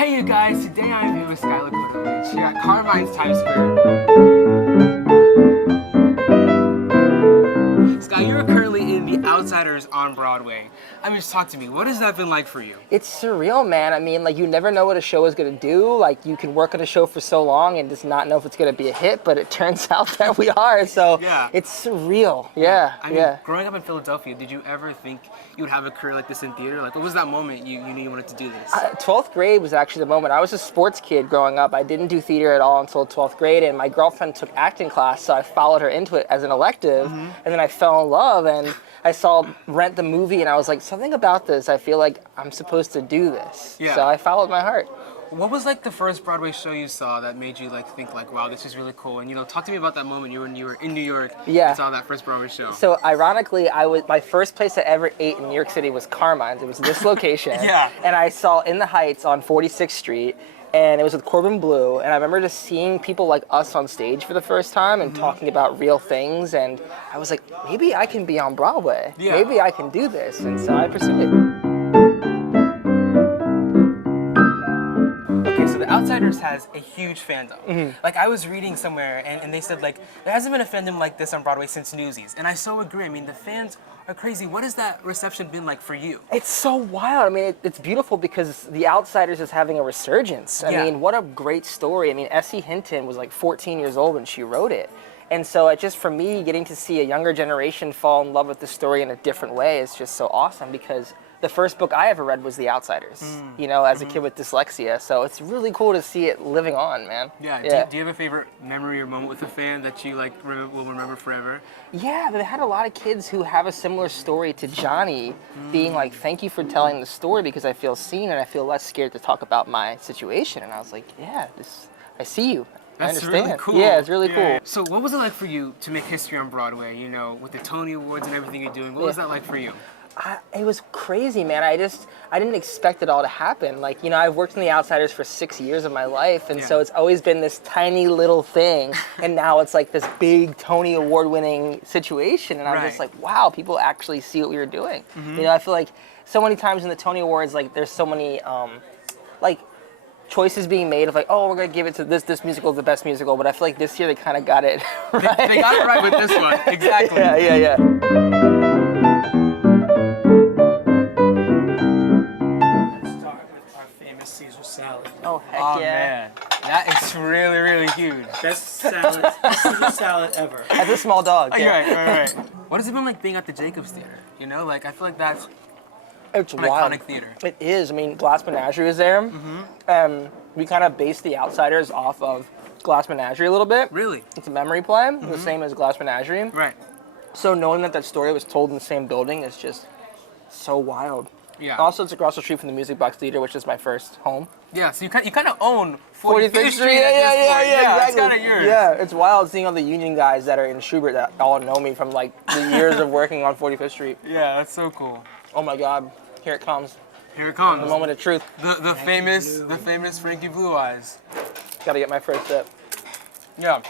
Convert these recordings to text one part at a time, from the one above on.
Hey you guys, today I'm here with Sky Lakota-Lynch here at Carmine's Times Square. Sky, you're currently in The Outsiders on Broadway. I mean, just talk to me. What has that been like for you? It's surreal, man. I mean, like, you never know what a show is going to do. Like, you can work on a show for so long and just not know if it's going to be a hit, but it turns out that we are. So Yeah. it's surreal. Yeah. I mean, growing up in Philadelphia, did you ever think you would have a career like this in theater? Like, what was that moment you knew you wanted to do this? 12th grade was actually the moment. I was a sports kid growing up. I didn't do theater at all until 12th grade, and my girlfriend took acting class, so I followed her into it as an elective, and then I fell in love, and I saw Rent the movie, and I was like, something about this, I feel like I'm supposed to do this. Yeah. So I followed my heart. What was like the first Broadway show you saw that made you like think like, wow, this is really cool? And talk to me about that moment when you were in New York and saw that first Broadway show. So ironically, my first place I ever ate in New York City was Carmine's. It was this location. Yeah. And I saw In the Heights on 46th Street, and it was with Corbin Bleu. And I remember just seeing people like us on stage for the first time and talking about real things. And I was like, maybe I can be on Broadway. Yeah. Maybe I can do this. And so I pursued it. The Outsiders has a huge fandom. Like, I was reading somewhere and they said like there hasn't been a fandom like this on Broadway since Newsies, and I so agree. I mean, the fans are crazy. What has that reception been like for you? It's so wild. I mean, it's beautiful because The Outsiders is having a resurgence. I mean, what a great story. I mean, S.E. Hinton was like 14 years old when she wrote it. And so it just, for me, getting to see a younger generation fall in love with the story in a different way is just so awesome, because the first book I ever read was The Outsiders, as a kid with dyslexia. So it's really cool to see it living on, man. Yeah. Do you have a favorite memory or moment with a fan that you like will remember forever? Yeah, they had a lot of kids who have a similar story to Johnny, being like, thank you for telling the story because I feel seen and I feel less scared to talk about my situation. And I was like, yeah, I see you. I That's understand. really cool. Yeah, it's really cool. So what was it like for you to make history on Broadway, with the Tony Awards and everything you're doing? What was that like for you? It was crazy, man. I didn't expect it all to happen. Like, I've worked in The Outsiders for 6 years of my life, and so it's always been this tiny little thing, and now it's like this big Tony Award-winning situation, and I'm just like, wow, people actually see what we were doing. I feel like so many times in the Tony Awards, like, there's so many, choices being made of like, oh, we're gonna give it to this musical is the best musical, but I feel like this year they kind of got it right. They got it right with this one, exactly. Yeah. Let's start with our famous Caesar salad. Oh, heck Oh yeah. man, that is really, really huge. Best salad, Caesar salad ever. As a small dog. Right. What has it been like being at the Jacobs Theater? I feel like that's It's an wild. iconic theater. It is. I mean, Glass Menagerie is there. We kind of based The Outsiders off of Glass Menagerie a little bit. Really? It's a memory play, the same as Glass Menagerie. Right. So knowing that story was told in the same building is just so wild. Yeah. Also, it's across the street from the Music Box Theater, which is my first home. Yeah, so you kind of own 45th Street Yeah, at this point. exactly. It's kind of yours. Yeah, it's wild seeing all the union guys that are in Schubert that all know me from like the years of working on 45th Street. Yeah, that's so cool. Oh my God, here it comes. Here it comes. The moment of truth. The famous Frankie Blue Eyes. Gotta get my first sip. Yeah,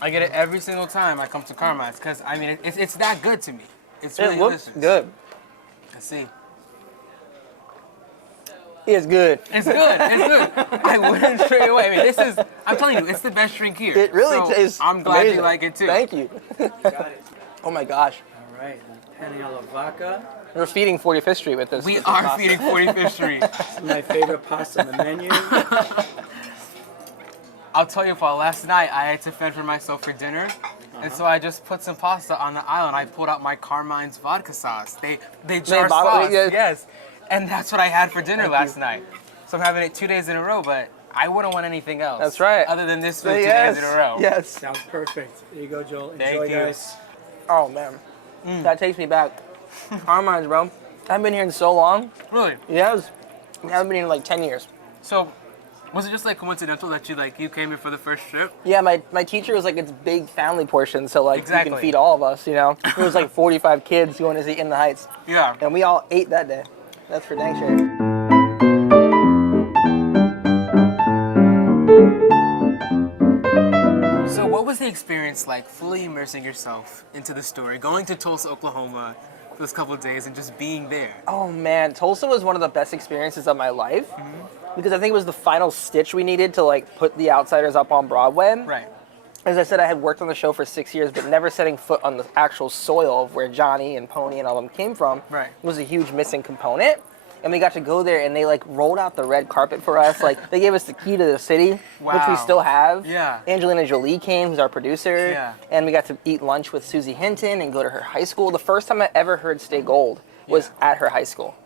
I get it every single time I come to Carmine's because I mean it's that good to me. It's really It looks delicious. good. Let's see. It's good. It's good. It's good. I wouldn't straight away. I mean, I'm telling you, it's the best drink here. It really So tastes I'm glad amazing. you like it too. Thank you. Got it. Oh my gosh. All right, penne alla vodka. We're feeding 45th Street with this. We with this are pasta. feeding 45th Street. This is my favorite pasta on the menu. I'll tell you what, last night I had to fend for myself for dinner, and so I just put some pasta on the aisle and I pulled out my Carmine's vodka sauce. They jar bottle sauce, it, yes. And that's what I had for dinner last night. So I'm having it 2 days in a row, but I wouldn't want anything else. That's right. Other than this food 2 Yes. days in a row. Yes. Sounds perfect. There you go, Joel. Thank Enjoy, you. guys. Oh man. That takes me back. Carmine's, bro. I've been here in so long. Really? Yes. I haven't been here in like 10 years. So, was it just like coincidental that you came here for the first trip? Yeah, my teacher was like, it's big family portion, so like you Exactly. can feed all of us, It was like 45 kids going to see In the Heights. Yeah. And we all ate that day. That's for dang sure. So what was the experience like fully immersing yourself into the story, going to Tulsa, Oklahoma, those couple of days and just being there? Oh man, Tulsa was one of the best experiences of my life because I think it was the final stitch we needed to like put The Outsiders up on Broadway. Right. As I said, I had worked on the show for 6 years, but never setting foot on the actual soil of where Johnny and Pony and all them came from. Right. Was a huge missing component. And we got to go there, and they like rolled out the red carpet for us. Like they gave us the key to the city, which we Wow. still have. Yeah. Angelina Jolie came, who's our producer. Yeah. And we got to eat lunch with Susie Hinton and go to her high school. The first time I ever heard "Stay Gold" was at her high school.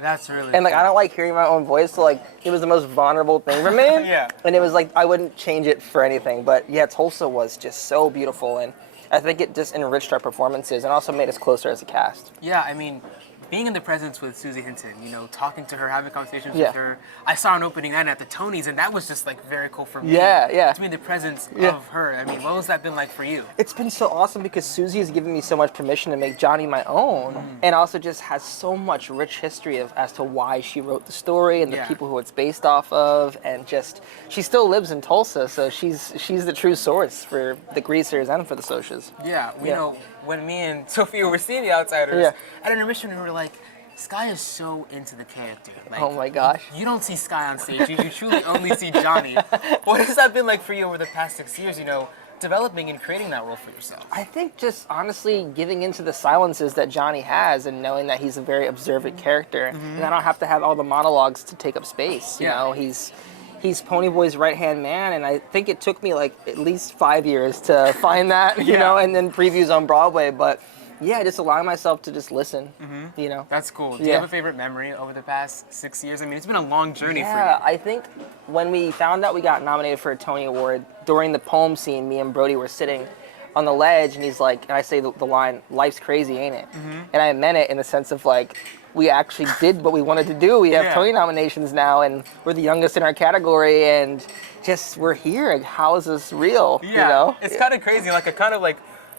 That's really And like cool. I don't like hearing my own voice, so like it was the most vulnerable thing for me. Yeah. And it was like I wouldn't change it for anything. But yeah, Tulsa was just so beautiful, and I think it just enriched our performances and also made us closer as a cast. Yeah, I mean, being in the presence with Susie Hinton, you know, talking to her, having conversations Yeah. with her. I saw an opening night at the Tonys, and that was just like very cool for me. Yeah. To be in the presence Yeah. of her. I mean, what has that been like for you? It's been so awesome because Susie has given me so much permission to make Johnny my own, and also just has so much rich history of as to why she wrote the story and the Yeah. people who it's based off of, and just she still lives in Tulsa, so she's the true source for the Greasers and for the Socias. Yeah, you Yeah. know, when me and Sophia were seeing The Outsiders, Yeah. at intermission, we were like, Sky is so into the character. Like, Oh my gosh. You don't see Sky on stage. You truly only see Johnny. What has that been like for you over the past 6 years, you know, developing and creating that role for yourself? I think just honestly giving into the silences that Johnny has and knowing that he's a very observant character, and I don't have to have all the monologues to take up space. You Yeah. know, he's Ponyboy's right-hand man, and I think it took me like at least 5 years to find that, you Yeah. know, and then previews on Broadway. But yeah, just allowing myself to just listen, you know. That's cool. Do you Yeah. have a favorite memory over the past 6 years? I mean, it's been a long journey Yeah, for you. I think when we found out we got nominated for a Tony Award, during the poem scene, me and Brody were sitting on the ledge, and he's like, and I say the line, "Life's crazy, ain't it?" And I meant it in the sense of like, we actually did what we wanted to do. We have Yeah. Tony nominations now, and we're the youngest in our category, and just we're here. Like, how is this real? Yeah, You know? it's kind of crazy, like a kind of like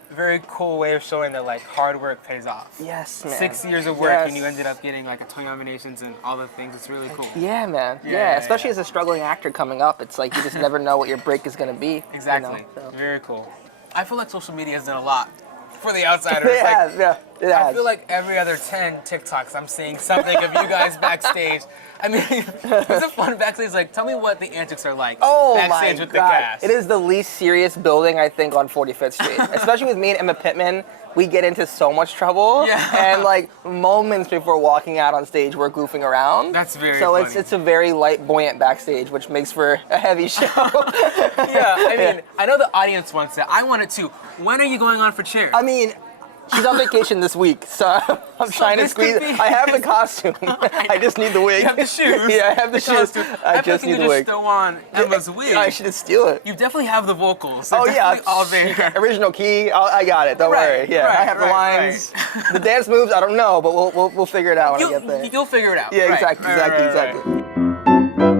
very cool way of showing that like hard work pays off. Yes, man. 6 years of work Yes. and you ended up getting like a Tony nominations and all the things. It's really cool. Yeah, man. Yeah, Yeah, yeah, especially yeah. as a struggling actor coming up, it's like you just never know what your break is gonna be. Exactly. You know? So. Very cool. I feel like social media has done a lot for The Outsiders. It Like, has, yeah. It has. I feel like every other 10 TikToks, I'm seeing something of you guys backstage. I mean, it's a fun backstage. Like, tell me what the antics are like Oh backstage my with God. the cast. It is the least serious building, I think, on 45th Street. Especially with me and Emma Pittman, we get into so much trouble. Yeah. And like moments before walking out on stage, we're goofing around. That's very So funny. it's a very light, buoyant backstage, which makes for a heavy show. Yeah, I mean, I know the audience wants it. I want it too. When are you going on for chair? I mean, she's on vacation this week, so I'm trying to this could squeeze. be- I have the costume. I just need the wig. You have the shoes. Yeah, I have the shoes. costume. I feel just like you need the could wig. just throw on Emma's wig. I should just steal it. You definitely have the vocals. They're Oh yeah, definitely all there. Original key. I got it. Don't Right, worry. Yeah, I right, have the right, lines. The dance moves, I don't know, but we'll figure it out when I get there. You'll figure it out. Yeah, Right, exactly, right, exactly.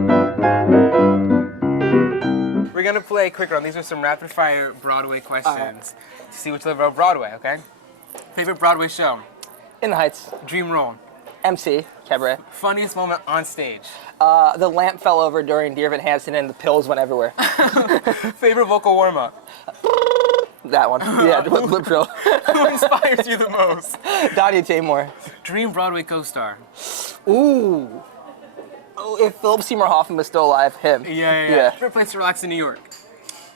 We're gonna play a quick round. These are some rapid fire Broadway questions to see which level of Broadway, okay? Favorite Broadway show? In the Heights, Dream role. MC, Cabaret. Funniest moment on stage. The lamp fell over during Dear Evan Hansen and the pills went everywhere. Favorite vocal warm up. That one. Yeah, lip drill. Who inspires you the most? Danya Taymor. Dream Broadway co-star. Ooh. Oh, if Philip Seymour Hoffman was still alive, him. Yeah. Favorite place to relax in New York.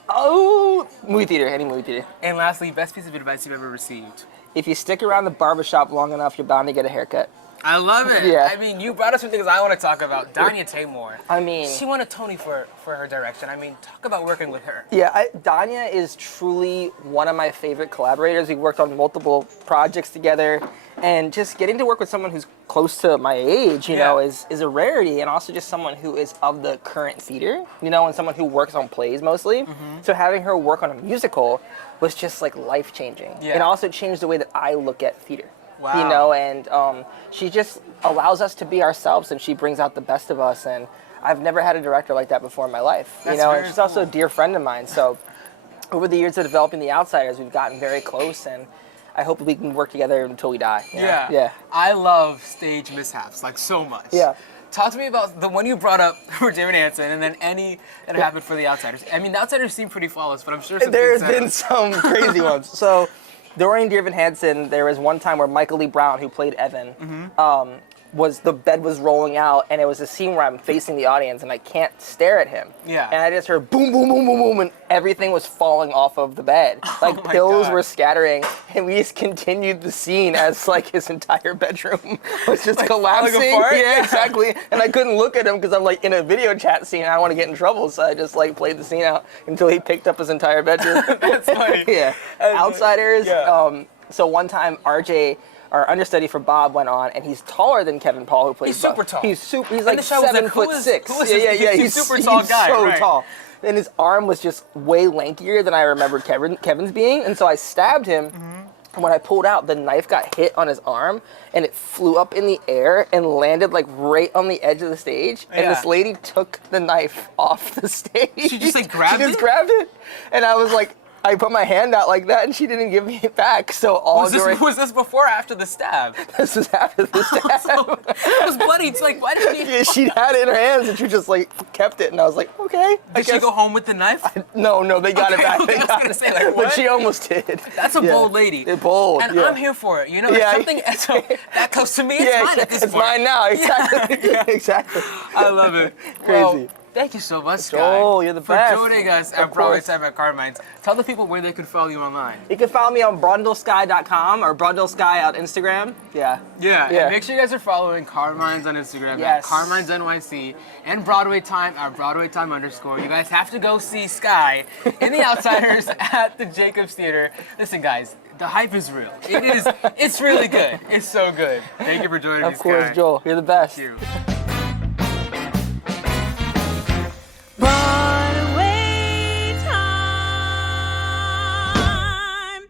Oh, movie theater, any movie theater. And lastly, best piece of advice you've ever received. If you stick around the barbershop long enough, you're bound to get a haircut. I love it. Yeah. I mean, you brought up some things I want to talk about. Danya Taymor. I mean, She won a Tony for her direction. I mean, talk about working with her. yeah, Danya is truly one of my favorite collaborators. We've worked on multiple projects together, and just getting to work with someone who's close to my age, you know, is a rarity, and also just someone who is of the current theater, you know, and someone who works on plays mostly. So having her work on a musical was just like life-changing. Yeah. It also changed the way that I look at theater. Wow. You know, and she just allows us to be ourselves, and she brings out the best of us, and I've never had a director like that before in my life. That's you know, and very she's also a cool. dear friend of mine. So over the years of developing The Outsiders, we've gotten very close, and I hope we can work together until we die. you know? Yeah. Yeah. I love stage mishaps, like so much. Yeah. Talk to me about the one you brought up for David Hansen and then any that happened for The Outsiders. I mean, The Outsiders seem pretty flawless, but I'm sure some There's things been some crazy ones. So during Dear Evan Hansen, there was one time where Michael Lee Brown, who played Evan, the bed was rolling out, and it was a scene where I'm facing the audience and I can't stare at him. Yeah. And I just heard boom, boom, boom, boom, boom, and everything was falling off of the bed. Like my pillows God. were scattering, and we just continued the scene as like his entire bedroom was just collapsing. apart? Yeah, exactly. And I couldn't look at him because I'm like in a video chat scene and I want to get in trouble, so I just like played the scene out until he picked up his entire bedroom. That's funny. Yeah. Outsiders. Yeah. So one time RJ, our understudy for Bob, went on, and he's taller than Kevin Paul, who plays He's Bob. super tall. He's In like the show, I was like, 7'6". who is this? Yeah. He's a super tall guy, so right. tall. And his arm was just way lankier than I remembered Kevin's being, and so I stabbed him. And when I pulled out, the knife got hit on his arm, and it flew up in the air and landed like right on the edge of the stage. And Yeah. this lady took the knife off the stage. She just, like, grabbed She just it? grabbed it, and I was like, I put my hand out like that, and she didn't give me it back. So all during Was this before or after the stab? this was after the stab. It was bloody. It's like, why did she? Yeah, she had it in her hands, and she just like kept it, and I was like, okay. I Did she guess- go home with the knife? No, they got it back. Okay, They I was got gonna it. say, like, But what? she almost did. That's a Yeah. bold lady. They're bold. And yeah. I'm here for it. You know, Yeah, if something so that close to me, it's Yeah, mine at this it's point. mine now. Exactly. Exactly. I love it. Crazy. Well, thank you so much, Sky. Joel, you're the best. For joining us Of at Broadway course. Time at Carmine's. Tell the people where they could follow you online. You can follow me on BroadwaySky.com or BroadwaySky on Instagram. Yeah. Yeah, Yeah. and make sure you guys are following Carmine's on Instagram at Yes. Carmine's NYC and Broadway Time at Broadway Time _. You guys have to go see Sky in The Outsiders at the Jacobs Theater. Listen, guys, the hype is real. It's really good. It's so good. Thank you for joining me, Of course, Sky. Joel. You're the best. Thank you.